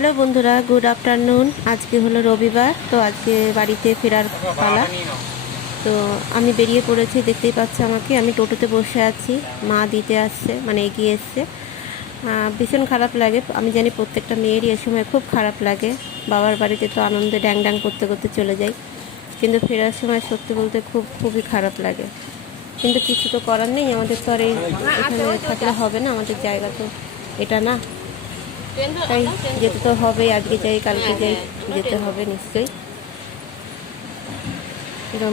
Hello বন্ধুরা, good afternoon. আজকে হলো রবিবার, তো আজকে বাড়িতে ফেরার পালা। তো আমি বেরিয়ে পড়েছি, দেখতেই পাচ্ছি আমাকে। আমি টোটোতে বসে আছি, মা দিতে আসছে মানে এগিয়ে এসছে। ভীষণ খারাপ লাগে, আমি জানি প্রত্যেকটা মেয়েরই এ সময় খুব খারাপ লাগে। বাবার বাড়িতে তো আনন্দে ড্যাং ড্যাং করতে করতে চলে যাই। কিন্তু ফেরার সময় সত্যি বলতে খুব, খুবই খারাপ লাগে। কিন্তু কিছু তো করার নেই, আমাদের তো আর এই এখানে থাকলে হবে না, আমাদের জায়গা তো এটা না। তাই যেতে তো হবে আজকে যাই, কালকে যাই, যেতে হবে নিশ্চয়ই।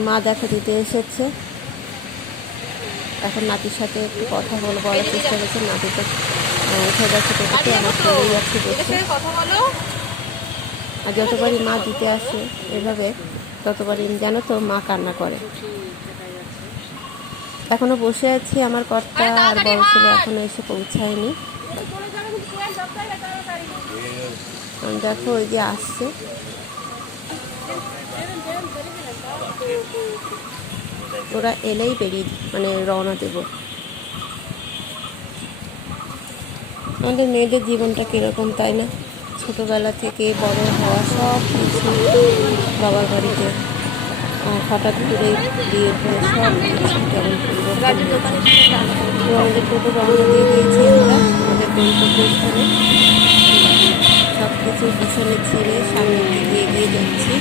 মা দেখা দিতে এসেছে। এখন নাতির সাথে একটু কথা বলে বলার চেষ্টা করছে। নাতি তো উঠে যাচ্ছে টোটোতে আমার চলেই যাচ্ছে বসে আর যতবারই মা দিতে আসে এভাবে, ততবারই জানো তো মা কান্না করে। এখনও বসে আছি, আমার কর্তা আর বড় ছেলে এখনও এসে পৌঁছায়নি। দেখো, ওই যে আসছে। ওরা এলেই বেরিয়ে মানে রওনা দেব। আমাদের মেয়েদের জীবনটা কীরকম, তাই না? ছোটোবেলা থেকে বড় হওয়া সব কিছু, বাবার বাড়িতে হঠাৎ করে বিয়ে করে সব কিছু কেমন হয়েছে। আমাদের টোটো রওনা দিয়ে দিয়েছি আমরা আমাদের গন্তব্যস্থানে সব কিছু পিছনে ছেড়ে সামনের দিকে এগিয়ে যাচ্ছি।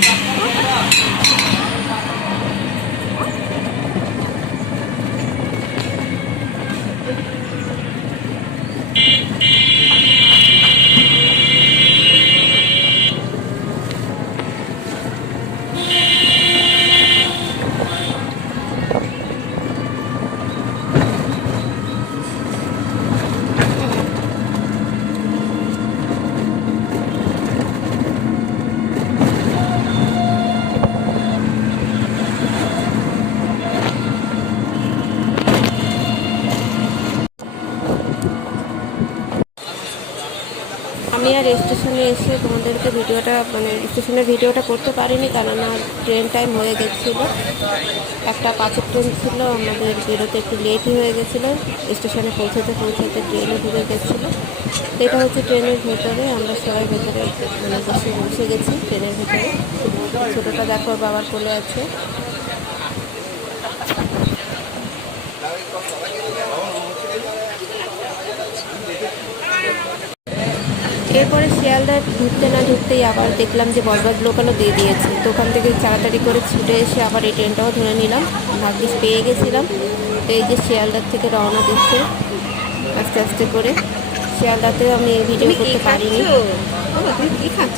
স্টেশনে এসে তোমাদেরকে ভিডিওটা মানে স্টেশনের ভিডিওটা করতে পারিনি, কেননা ট্রেন টাইম হয়ে গেছিল। একটা পাঁচের ট্রেন ছিল, আমাদের বেরোতে একটু লেটই হয়ে গেছিল। স্টেশনে পৌঁছাতে পৌঁছাতে ট্রেনও ঢুকে গেছিল। এটা হচ্ছে ট্রেনের ভেতরে, আমরা সবাই ভেতরে মানে বসে বসে গেছি ট্রেনের ভেতরে। ছোটোটা দেখো, বাবার কোলে আছে। এরপরে শিয়ালদা ঢুকতে না ঢুকতেই আবার দেখলাম যে বরবাদ লোকালও দিয়ে দিয়েছে। তো ওখান থেকে তাড়াতাড়ি করে ছুটে এসে আবার এই ট্রেনটাও ধরে নিলাম। ভাগ্যিস পেয়ে গেছিলাম। তো এই যে শিয়ালদার থেকে রওনা দিচ্ছে আস্তে আস্তে করে। শিয়ালদাতেও আমি ভিডিও করতে পারিনি। তুমি কি খাচ্ছ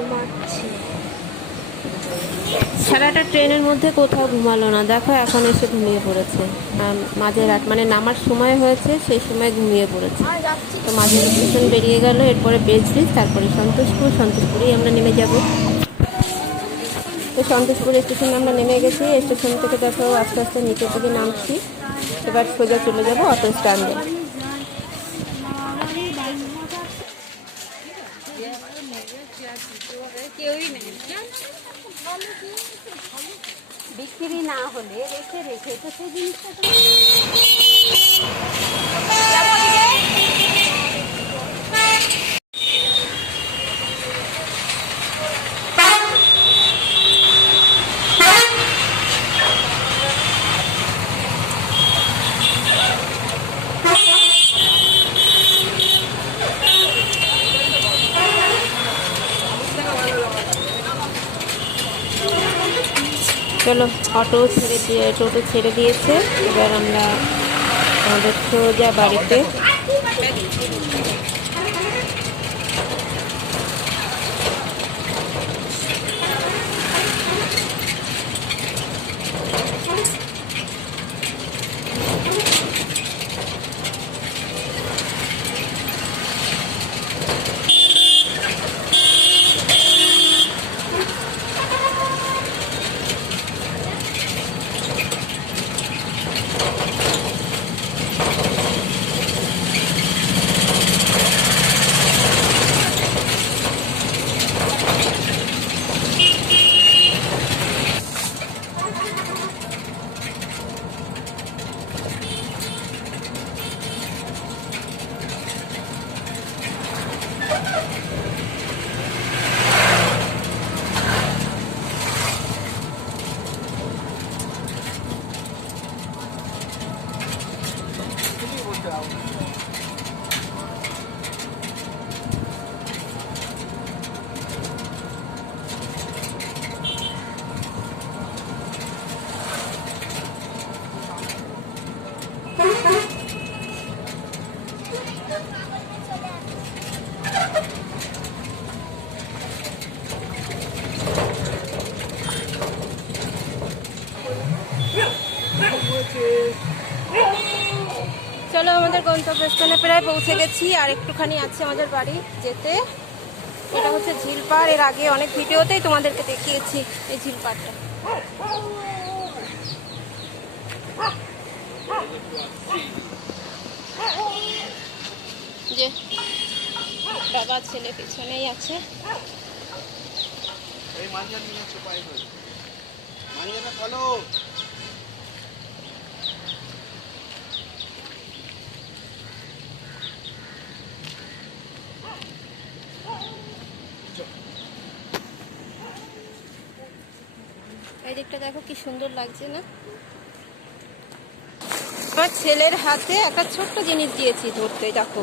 বাবা সারাটা ট্রেনের মধ্যে কোথাও ঘুমালো না। দেখো এখন এসে ঘুমিয়ে পড়েছে। মাঝে রাত মানে নামার সময় হয়েছে সেই সময় ঘুমিয়ে পড়েছে। তো মাঝে স্টেশন বেরিয়ে গেল এরপরে বেজ ব্রিজ তারপরে সন্তোষপুর। সন্তোষপুরেই আমরা নেমে যাব। তো সন্তোষপুর স্টেশনে আমরা নেমে গেছি। স্টেশন থেকে দেখো আস্তে আস্তে নিচের দিকে নামছি। এবার সোজা চলে যাব অটো স্ট্যান্ডে বিক্রি না হলে রেখে রেখে তো সেই জিনিসটা চলো অটো ছেড়ে দিয়ে টোটো ছেড়ে দিয়েছে। এবার আমরা আমাদের সোজা বাড়িতে চলো আমাদের গন্তব্যস্থানে প্রায় পৌঁছে গেছি, আর একটুখানি আছে আমাদের বাড়ি যেতে। এটা হচ্ছে ঝিলপাড় এর আগে অনেক ভিডিওতেই তোমাদেরকে দেখিয়েছি এই ঝিলপাড়টা যে বাবা, ছেলে পিছনেই আছে। এই নিয়ে ধরে। মাঞ্জানা দিকটা দেখো কি সুন্দর লাগছে না? আমার ছেলের হাতে একটা ছোট্ট জিনিস দিয়েছি ধরতে দেখো।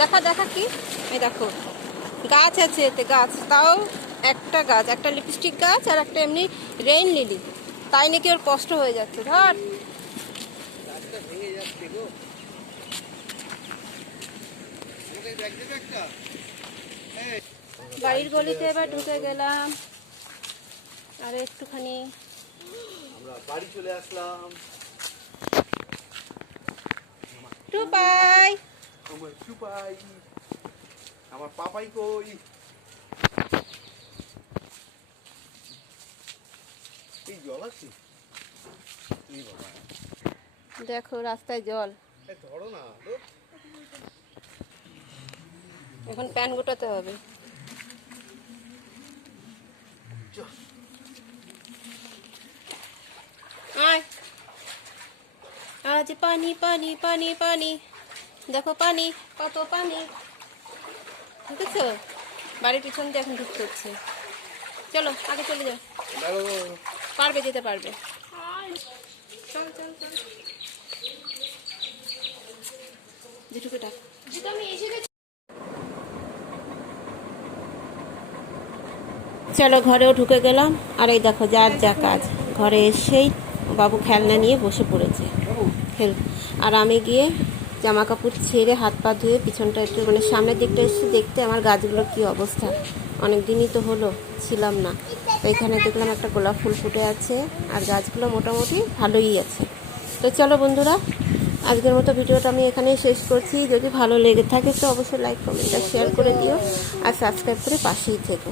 দেখা দেখা কি? এই দেখো। গাছ আছে এতে গাছ। তাও একটা গাছ একটা লিপস্টিক গাছ আর একটা এমনি রেইন লিলি তাই নাকি ওর কষ্ট হয়ে যাচ্ছে ধর। বাড়ির গলিতে এবার ঢুকে গেলাম। আর একটুখানি। আমরা বাড়ি চলে আসলাম। টুপাই। আমার সুপাই আমার পাপাই কই? এই জল আছে? দেখো রাস্তায় জল। ধরো না। এখন প্যান গোটাতে হবে চল। আয়। আজ পানি পানি পানি পানি। দেখো পানি কত পানি। বুঝেছ বাড়ির পিছন দিয়ে এখন ঢুকতে হচ্ছে। চলো আগে চলে যাও। পারবে যেতে পারবে। চল চল চল। জেঠুকে ডাক। চলো ঘরেও ঢুকে গেলাম। আর এই দেখো যার যা কাজ। ঘরে এসেই বাবু খেলনা নিয়ে বসে পড়েছে। খেল আর আমি গিয়ে জামা কাপড় ছেড়ে হাত পা ধুয়ে পিছনটা একটু মানে সামনের দিকটা এসে দেখতে আমার গাছগুলোর কী অবস্থা। অনেক দিনই তো হলো, ছিলাম না। তো এখানে দেখলাম একটা গোলাপ ফুল ফুটে আছে আর গাছগুলো মোটামুটি ভালোই আছে। তো চলো বন্ধুরা, আজকের মতো ভিডিওটা আমি এখানেই শেষ করছি। যদি ভালো লেগে থাকে তো অবশ্যই লাইক, কমেন্ট আর শেয়ার করে দিও আর সাবস্ক্রাইব করে পাশেই থেকো।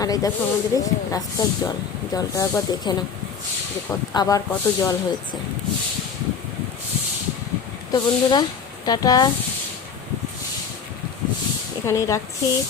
আর এই দেখো আমাদের রাস্তার জল, জলটা একবার দেখে নাও। যে আবার কত জল হয়েছে। তো বন্ধুরা টাটা। এখানেই রাখছি।